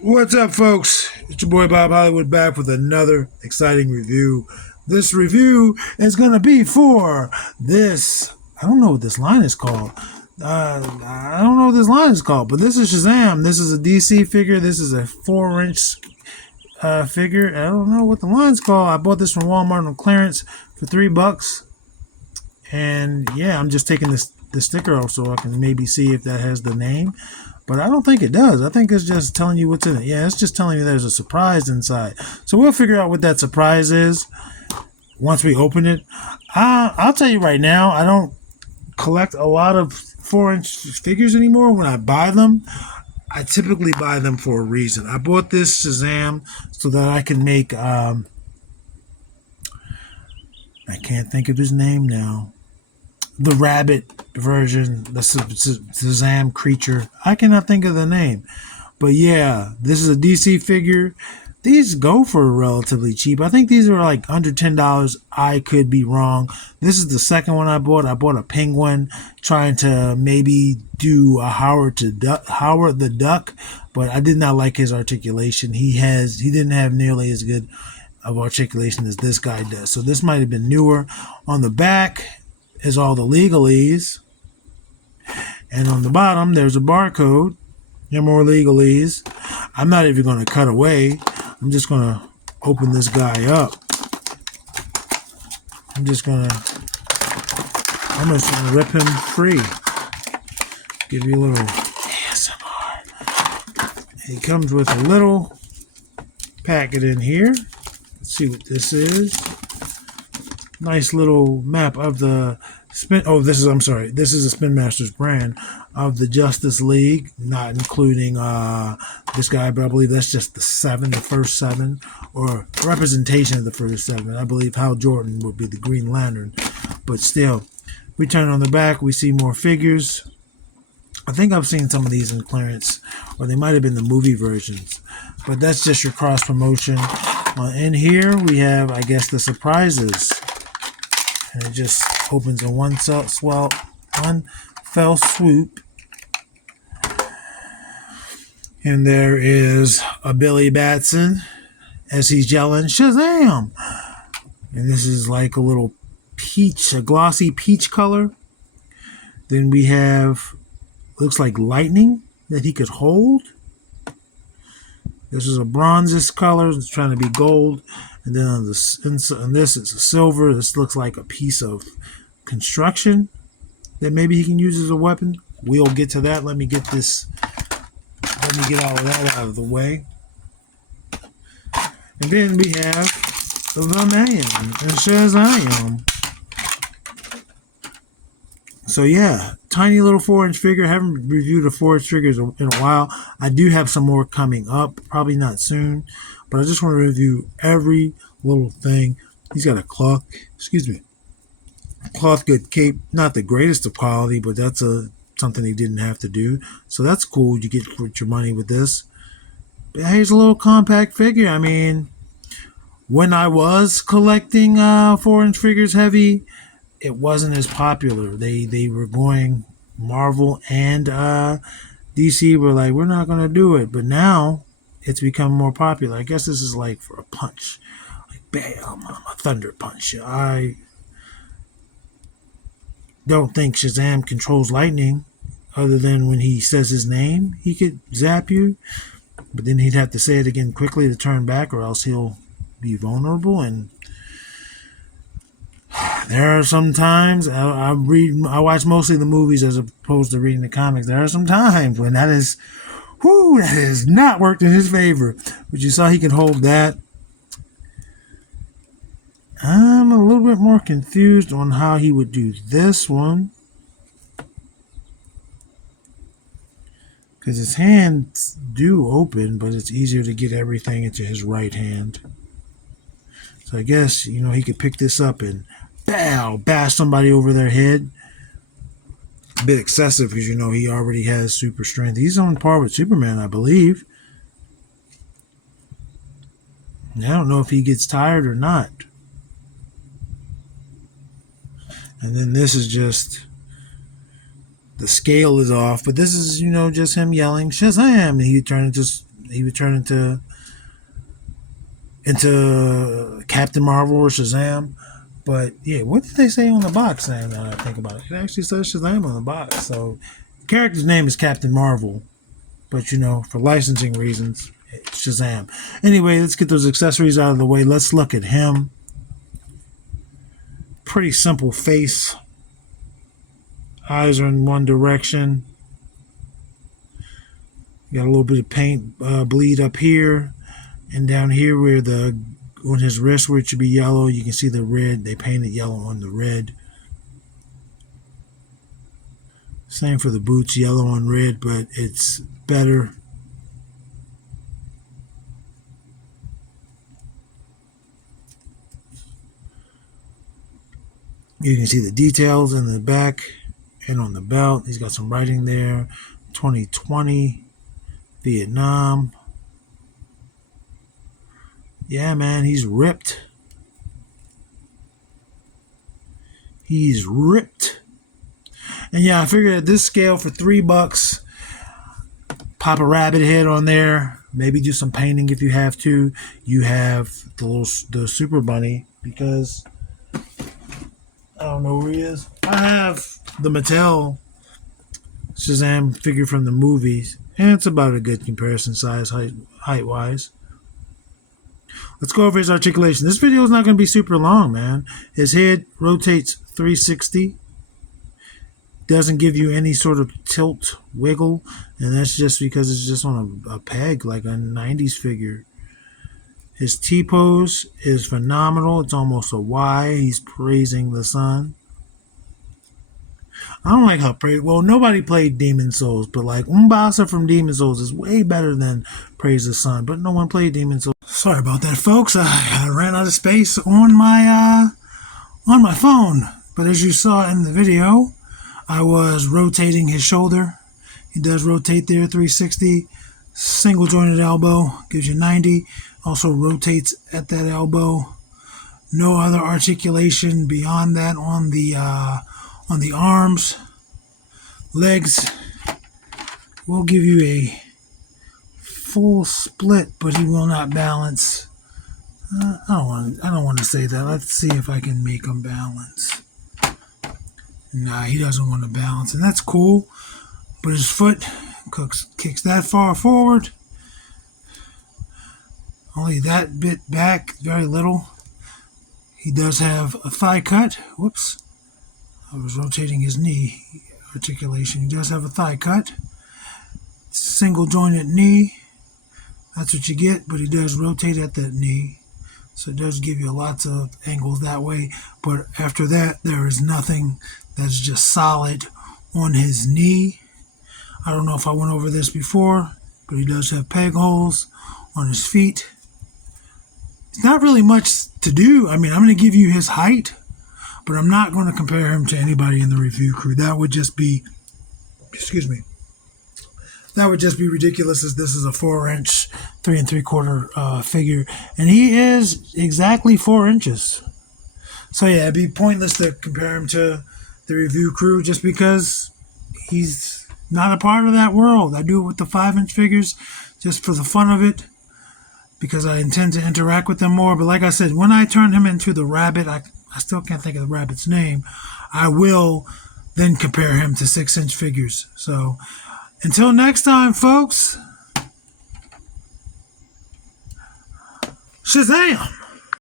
What's up, folks? It's your boy Bob Hollywood back with another exciting review. This review is going to be for this. I don't know what this line is called. I don't know what this line is called, but this is Shazam. This is a DC figure. This is a 4-inch figure. I don't know what the line's called. I bought this from Walmart on clearance for $3. And yeah, I'm just taking the sticker off so I can maybe see if that has the name. But I don't think it does. I think it's just telling you what's in it. Yeah, it's just telling you there's a surprise inside. So we'll figure out what that surprise is once we open it. I'll tell you right now, I don't collect a lot of 4-inch figures anymore. When I buy them, I typically buy them for a reason. I bought this Shazam so that I can make, I can't think of his name now. The rabbit version, the Shazam creature. I cannot think of the name. But yeah, this is a DC figure. These go for relatively cheap. I think these are like under $10. I could be wrong. This is the second one I bought. I bought a penguin trying to maybe do a Howard the Duck, but I did not like his articulation. He didn't have nearly as good of articulation as this guy does. So this might have been newer. On the back is all the legalese, and on the bottom there's a barcode and more legalese. I'm not even going to cut away. I'm just going to open this guy up. I'm just going to rip him free. Give you a little ASMR. He comes with a little packet in here. Let's see what this is. Nice little map of the this is a Spin Masters brand of the Justice League, not including this guy, but I believe that's just the first 7, or representation of the first 7. I believe Hal Jordan would be the Green Lantern, but still, we turn on the back, we see more figures. I think I've seen some of these in clearance, or they might have been the movie versions, but that's just your cross promotion. In here we have, I guess, the surprises. And it just opens in one fell swoop. And there is a Billy Batson as he's yelling, Shazam! And this is like a little peach, a glossy peach color. Then we have, looks like lightning that he could hold. This is a bronzish color. It's trying to be gold. And then on this, it's a silver. This looks like a piece of construction that maybe he can use as a weapon. We'll get to that. Let me get all of that out of the way. And then we have the Man and Shazam. So yeah, tiny little 4-inch figure. I haven't reviewed a 4-inch figures in a while. I do have some more coming up, probably not soon, but I just want to review every little thing. He's got a cloth good cape. Not the greatest of quality, but that's something he didn't have to do. So that's cool. You get for your money with this. But here's a little compact figure. I mean, when I was collecting 4-inch figures heavy, it wasn't as popular. They were going, Marvel and DC were like, we're not going to do it. But now it's become more popular. I guess this is like for a punch. Like, bam, a thunder punch. I don't think Shazam controls lightning other than when he says his name. He could zap you. But then he'd have to say it again quickly to turn back, or else he'll be vulnerable. And there are some times I watch mostly the movies as opposed to reading the comics. There are some times when that has not worked in his favor. But you saw he could hold that. I'm a little bit more confused on how he would do this one, because his hands do open, but it's easier to get everything into his right hand. So I guess, he could pick this up and bash somebody over their head. A bit excessive because, he already has super strength. He's on par with Superman, I believe. And I don't know if he gets tired or not. And then this is just, the scale is off, but this is, just him yelling Shazam, and he turned into he would turn into Captain Marvel or Shazam. But yeah, what did they say on the box? Now that I think about it, it actually says Shazam on the box. So the character's name is Captain Marvel, but you know, for licensing reasons, it's Shazam. Anyway, let's get those accessories out of the way. Let's look at him. Pretty simple face. Eyes are in one direction. Got a little bit of paint bleed up here, and down here where on his wrist where it should be yellow, you can see the red. They painted yellow on the red. Same for the boots, yellow on red, but it's better. You can see the details in the back and on the belt. He's got some writing there. 2020, Vietnam. Yeah, man, he's ripped. He's ripped. And yeah, I figured at this scale for $3, pop a rabbit head on there. Maybe do some painting if you have to. You have the Super Bunny, because I don't know where he is. I have the Mattel Shazam figure from the movies, and it's about a good comparison size, height wise. Let's go over his articulation. This video is not going to be super long, man. His head rotates 360. Doesn't give you any sort of tilt, wiggle, and that's just because it's just on a peg, like a 90s figure. His T-pose is phenomenal. It's almost a Y. He's praising the sun. I don't like how well, nobody played Demon Souls, but like Umbasa from Demon Souls is way better than Praise the Sun, but no one played Demon Souls. Sorry about that, folks. I ran out of space on my phone, but as you saw in the video, I was rotating his shoulder. He does rotate there 360. Single jointed elbow gives you 90. Also rotates at that elbow. No other articulation beyond that on the arms. Legs will give you a full split, but he will not balance. I don't want to say that. Let's see if I can make him balance. Nah, he doesn't want to balance, and that's cool. But his foot kicks that far forward. Only that bit back, very little. He does have a thigh cut. Whoops. I was rotating his knee articulation. He does have a thigh cut. Single jointed knee. That's what you get, but he does rotate at that knee. So it does give you lots of angles that way. But after that, there is nothing that's just solid on his knee. I don't know if I went over this before, but he does have peg holes on his feet. It's not really much to do. I mean, I'm going to give you his height, but I'm not going to compare him to anybody in the review crew. That would just be, that would just be ridiculous, as this is a 4-inch, 3 3/4 figure, and he is exactly 4 inches. So yeah, it'd be pointless to compare him to the review crew just because he's not a part of that world. I do it with the 5-inch figures just for the fun of it, because I intend to interact with them more. But like I said, when I turn him into the rabbit, I still can't think of the rabbit's name, I will then compare him to 6-inch figures. So until next time, folks, Shazam!